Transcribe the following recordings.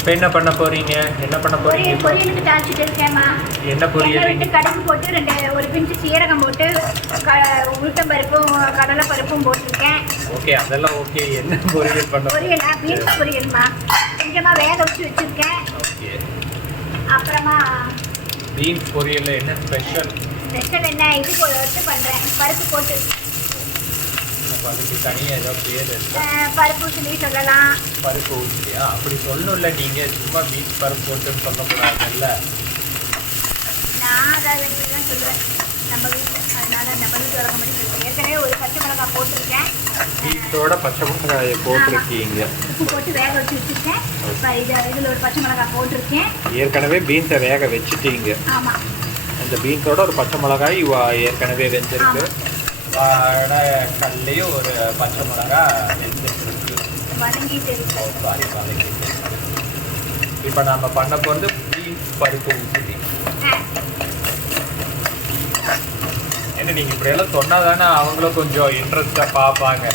இப்போ என்ன பண்ண போறீங்க? பொரியலுக்கு தாளிச்சிட்டு இருக்கேம்மா. என்ன பொரியல்? விட்டு கடுகு போட்டு ஒரு பிஞ்சு சீரகம் போட்டு உளுத்தம் பருப்பும் கடலை பருப்பும் போட்டிருக்கேன். ஓகே, அதெல்லாம் ஓகே. என்ன பொரியல் பண்ண? பொரியலா? பீன்ஸ் பொரியல்மா. கொஞ்சமாக வேக வச்சு வச்சுருக்கேன். ஓகே. அப்புறமா பீன்ஸ் பொரியல் என்ன ஸ்பெஷல்? என்ன இது போட்டு பண்ணுறேன், பருப்பு போட்டு. அதுக்கு தனியாக ஏதோ பேர் இருக்கா? பருப்பு ஊசி சொல்லலாம். பருப்பு ஊசியா? அப்படி சொல்லணும்ல, நீங்கள் சும்மா பீன்ஸ் பருப்பு போட்டுன்னு சொல்லக்கூடாதுல்ல. நான் அதை வச்சு தான் சொல்லுவேன் நம்ம வீட்டில். அதனால நம்ம வீட்டு வர மாதிரி சொல்லுவேன். ஏற்கனவே ஒரு பச்சை மிளகாய் போட்டிருக்கேன். பீன்ஸோட பச்சை மிளகாயை போட்டிருக்கீங்க. உப்பு போட்டு வேக வச்சு வச்சுருக்கேன். இப்போ இதில் ஒரு பச்சை மிளகாய் போட்டிருக்கேன். ஏற்கனவே பீன்ஸை வேக வச்சுட்டீங்க. ஆமாம். அந்த பீன்ஸோட ஒரு பச்சை மிளகாய் ஏற்கனவே வெந்திருக்கு. கல்லையும் ஒரு பச்சை மிளகா வெந்திருக்கு. வதங்கிட்டு இருக்கு. வதங்கிட்டு. இப்போ நம்ம பண்ண போகிறது பீன்ஸ் பருப்பு ஊசி. ஏன்னா நீங்கள் இப்படியெல்லாம் சொன்னால் தானே அவங்களும் கொஞ்சம் இன்ட்ரெஸ்டாக பார்ப்பாங்க.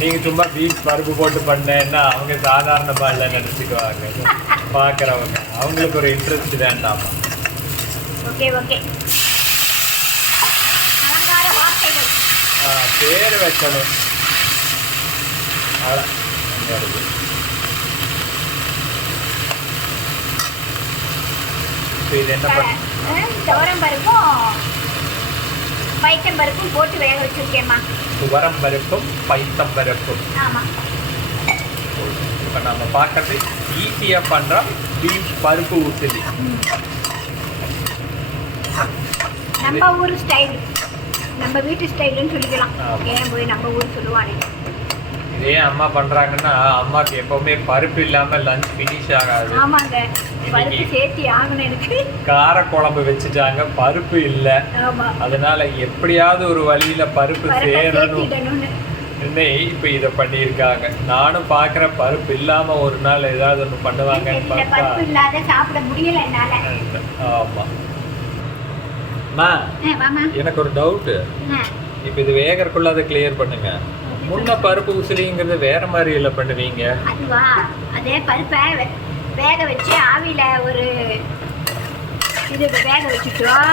நீங்கள் சும்மா பீன்ஸ் பருப்பு போட்டு பண்ணேன்னா அவங்க சாதாரணமாக இல்லை நினச்சிக்குவாங்க பார்க்குறவங்க. அவங்களுக்கு ஒரு இன்ட்ரெஸ்ட் வேண்டாமா? Okay okay. அலங்கார வார்த்தைகள். பேர் வைக்கணும். இது என்ன பண்ண? துவரம் பருப்பும் பைத்தம் பருப்பும் போட்டு வேக வச்சிருக்கேம்மா. துவரம் பருப்பும் பைத்தம் பருப்பும். ஆமாம். இப்போ நம்ம பார்க்கறது ஈஸியாக பண்ணுறோம் பீன்ஸ் பருப்பு ஊசலி. நம்ம ஊர் ஸ்டைல், நம்ம வீட்டு ஸ்டைலுன்னு சொல்லிக்கலாம். ஏன் போய் நம்ம ஊர் சொல்லுவானே. இதே அம்மா பண்ணுறாங்கன்னா அம்மாவுக்கு எப்போவுமே பருப்பு இல்லாமல் லஞ்ச் ஃபினிஷ் ஆகாது. ஆமாங்க, பருப்பு சேர்த்து ஆகணும். எனக்கு காரக்குழம்பு வச்சுட்டாங்க, பருப்பு இல்லை. அதனால எப்படியாவது ஒரு வழியில் பருப்பு சேரணும். இப்போ இதை பண்ணியிருக்காங்க. நானும் பார்க்குற பருப்பு இல்லாமல் ஒரு நாள் ஏதாவது ஒன்று பண்ணுவாங்கன்னு பார்த்தா பருப்பு இல்லாத சாப்பிட முடியல என்னால். ஆமாம். எனக்கு ஒரு டவுட்டு. இப்போ இது வேகறக்குள்ள அதை கிளியர் பண்ணுங்க. முன்ன பருப்பு உசிலிங்கிறது வேற மாதிரி இல்லை பண்ணுவீங்க. அதுவா? அதே பருப்பை வேக வச்சு ஆவியில் ஒரு இது வேக வச்சுட்டோம்.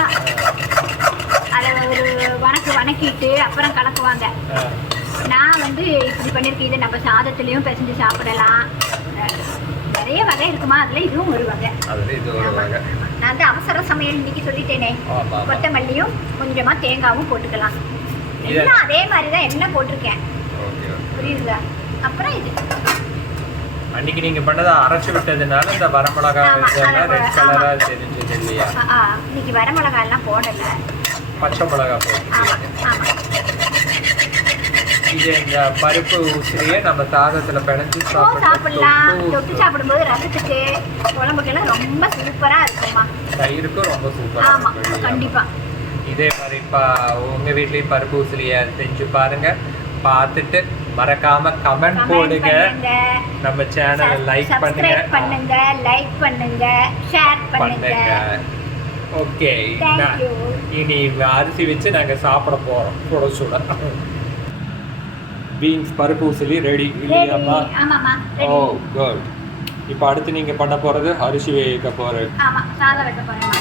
அதை ஒரு வணக்கிட்டு அப்புறம் கலக்குவாங்க. நான் இப்படி பண்ணியிருக்கேன். இதை நம்ம சாதத்துலேயும் பிசைஞ்சு சாப்பிடலாம். நிறைய வகை இருக்குமா, அதில் இதுவும் ஒரு வகை. நான் அவசர சமையல் இன்னைக்கு சொல்லிட்டேனே. கொத்தமல்லியும் கொஞ்சமாக தேங்காவும் போட்டுக்கலாம். எல்லாம் அதே மாதிரி தான் எல்லாம் போட்டிருக்கேன். புரியுதா? அப்புறம் இது அன்னைக்கு நீங்க பண்ணதை அரைச்சு விட்டதுனால இந்த வரமிளகாய் ரெட் கலரா தெரிஞ்சது இல்லையா? இன்னைக்கு வரமிளகாய் எல்லாம் போடல, பச்சை மிளகாய் போட்டு. இது இந்த பருப்பு ஊசிலேயே நம்ம சாதத்துல பிணைஞ்சு சாப்பிடலாம். தொட்டு சாப்பிடும்போது ரசத்துக்கு குழம்புக்கெல்லாம் ரொம்ப சூப்பரா இருக்குமா. தயிருக்கும் ரொம்ப சூப்பரா இருக்கும். கண்டிப்பா இதே மாதிரி உங்க வீட்லயும் பருப்பு ஊசிலிய செஞ்சு பாருங்க. பார்த்துட்டு மறக்காம கமெண்ட் போடுங்க. நம்ம சேனலை லைக் பண்ணுங்க, ஷேர் பண்ணுங்க. ஓகே, இனி அரிசி வச்சு நாங்க சாப்பிட போறோம். சுட சுட பீன்ஸ் பருப்பு ஊசிலி ரெடி இல்லையாம்மா? ஆமாம்மா. ஓ குட். இப்போ அடுத்து நீங்க பண்ண போறது அரிசி வேக போறது. ஆமா, சாதம் வைக்க போறேன்.